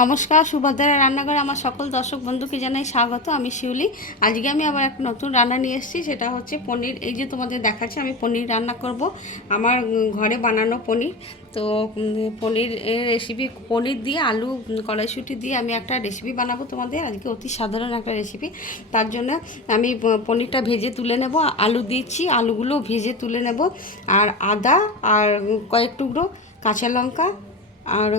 নমস্কার, সুভদ্রা রান্নাঘরে আমার সকল দর্শক বন্ধুকে জানাই স্বাগত। আমি শিউলি। আজকে আমি আবার একটা নতুন রান্না নিয়ে এসেছি, সেটা হচ্ছে পনির। এই যে তোমাদের দেখাচ্ছি, আমি পনির রান্না করব, আমার ঘরে বানানো পনির। তো পনির রেসিপি, পনির দিয়ে আলু কড়াইশুঁটি দিয়ে আমি একটা রেসিপি বানাবো তোমাদের আজকে, অতি সাধারণ একটা রেসিপি। তার জন্য আমি পনিরটা ভেজে তুলে নেব, আলু দিচ্ছি, আলুগুলো ভেজে তুলে নেব, আর আদা আর কয়েক টুকরো কাঁচা লঙ্কা আর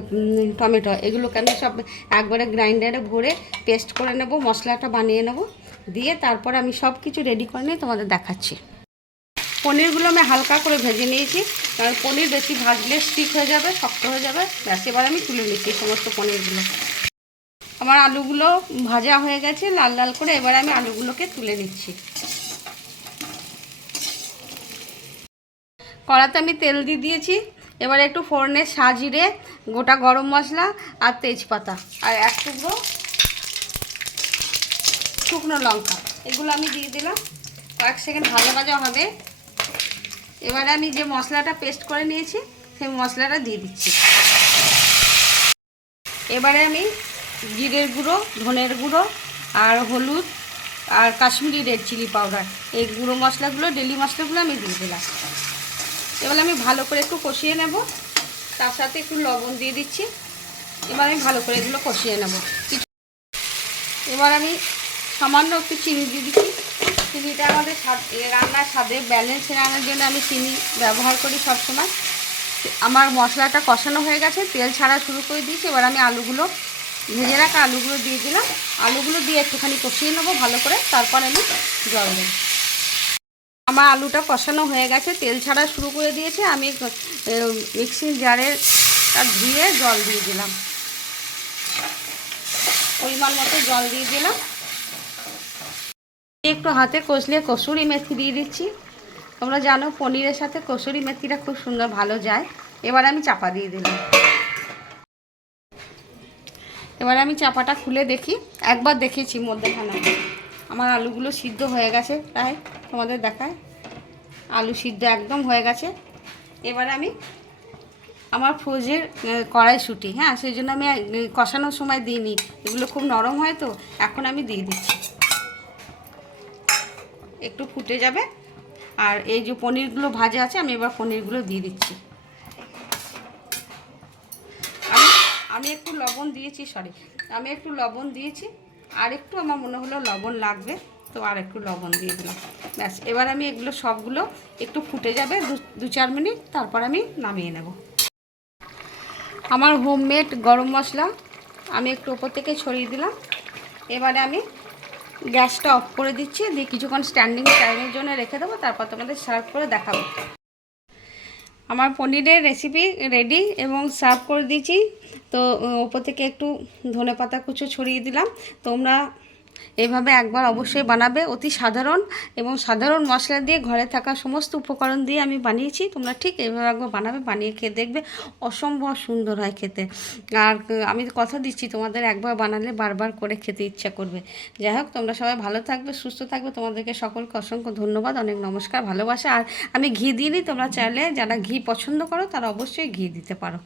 টমেটো, এগুলোকে আমি সব একবারে গ্রাইন্ডারে ভরে পেস্ট করে নেব, মশলাটা বানিয়ে নেব, দিয়ে তারপর আমি সব কিছু রেডি করে নিয়ে তোমাদের দেখাচ্ছি। পনিরগুলো আমি হালকা করে ভেজে নিয়েছি, কারণ পনির বেশি ভাজলে স্টিক হয়ে যাবে, শক্ত হয়ে যাবে। ব্যাস, এবার আমি তুলে নিচ্ছি সমস্ত পনিরগুলো। আমার আলুগুলো ভাজা হয়ে গেছে লাল লাল করে, এবার আমি আলুগুলোকে তুলে নিচ্ছি। কড়াতে আমি তেল দিয়ে দিয়েছি, এবার একটু ফোড়নে সাজিরে গোটা গরম মশলা আর তেজপাতা আর এক টুকরো শুকনো লঙ্কা, এগুলো আমি দিয়ে দিলাম। কয়েক সেকেন্ড ভাজা ভাজা হবে। এবারে আমি যে মশলাটা পেস্ট করে নিয়েছি সেই মশলাটা দিয়ে দিচ্ছি। এবারে আমি জিরের গুঁড়ো, ধনের গুঁড়ো আর হলুদ আর কাশ্মীরি রেড চিলি পাউডার, এই গুঁড়ো মশলাগুলো, ডেলি মশলাগুলো আমি দিয়ে দিলাম। এবার আমি ভালো করে একটু কষিয়ে নেব, তার সাথে একটু লবণ দিয়ে দিচ্ছি। এবার আমি ভালো করে এগুলো কষিয়ে নেব। এবার আমি সামান্য একটু চিনি দিয়ে দিচ্ছি। চিনিটা আমাদের রান্নার স্বাদে ব্যালেন্স রান্নার জন্য আমি চিনি ব্যবহার করি সবসময়। আমার মশলাটা কষানো হয়ে গেছে, তেল ছাড়া শুরু করে দিয়েছি। এবার আমি আলুগুলো, ভেজে রাখা আলুগুলো দিয়ে দিলাম। আলুগুলো দিয়ে একটুখানি কষিয়ে নেবো ভালো করে, তারপর আমি জল দেব। আমার আলুটা কষানো হয়ে গেছে, তেল ছাড়া শুরু করে দিয়েছে। আমি মিক্সির জারে ধুয়ে জল দিয়ে দিলাম, পরিমাণ মতো জল দিয়ে দিলাম। একটু হাতে কষলে কসুরি মেথি দিয়ে দিচ্ছি। তোমরা জানো পনিরের সাথে কসুরি মেথিটা খুব সুন্দর ভালো যায়। এবার আমি চাপা দিয়ে দিলাম। এবার আমি চাপাটা খুলে দেখি, একবার দেখেছি মধ্যখানে আমার আলুগুলো সিদ্ধ হয়ে গেছে প্রায়, তোমাদের দেখায় আলু সিদ্ধ একদম হয়ে গেছে। এবার আমি আমার ফ্রোজের কড়াইশুঁটি, হ্যাঁ, সেই জন্য আমি কষানোর সময় দিইনি, এগুলো খুব নরম হয় তো, এখন আমি দিয়ে দিচ্ছি। একটু ফুটে যাবে, আর এই যে পনিরগুলো ভাজা আছে আমি এবার পনিরগুলো দিয়ে দিচ্ছি। আমি একটু লবণ দিয়েছি, আমি একটু লবণ দিয়েছি, আর একটু আমার মনে হলো লবণ লাগবে, তো আর একটু লবণ দিয়ে দিলাম। ব্যাস, এবার আমি এগুলো সবগুলো একটু ফুটে যাবে 2-4 মিনিট, তারপর আমি নামিয়ে নেব। আমার হোমমেড গরম মশলা আমি একটু ওপর থেকে ছড়িয়ে দিলাম। এবারে আমি গ্যাসটা অফ করে দিচ্ছি, দিয়ে কিছুক্ষণ স্ট্যান্ডিং টাইমের জন্য রেখে দেবো, তারপর তোমাদের সার্ভ করে দেখাবো। আমার পনিরের রেসিপি রেডি এবং সার্ভ করে দিয়েছি। তো ওপর থেকে একটু ধনেপাতা কুচো ছড়িয়ে দিলাম। তোমরা এভাবে একবার অবশ্যই বানাবে, অতি সাধারণ এবং সাধারণ মশলা দিয়ে ঘরে থাকা সমস্ত উপকরণ দিয়ে আমি বানিয়েছি। তোমরা ঠিক এভাবে একবার বানাবে, বানিয়ে খেয়ে দেখবে, অসম্ভব সুন্দর হয় খেতে। আর আমি কথা দিচ্ছি তোমাদের একবার বানালে বারবার করে খেতে ইচ্ছা করবে। যাই হোক, তোমরা সবাই ভালো থাকবে, সুস্থ থাকবে, তোমাদেরকে সকলকে অসংখ্য ধন্যবাদ, অনেক নমস্কার, ভালোবাসা। আর আমি ঘি দিইনি, তোমরা চাইলে যারা ঘি পছন্দ করো তারা অবশ্যই ঘি দিতে পারো।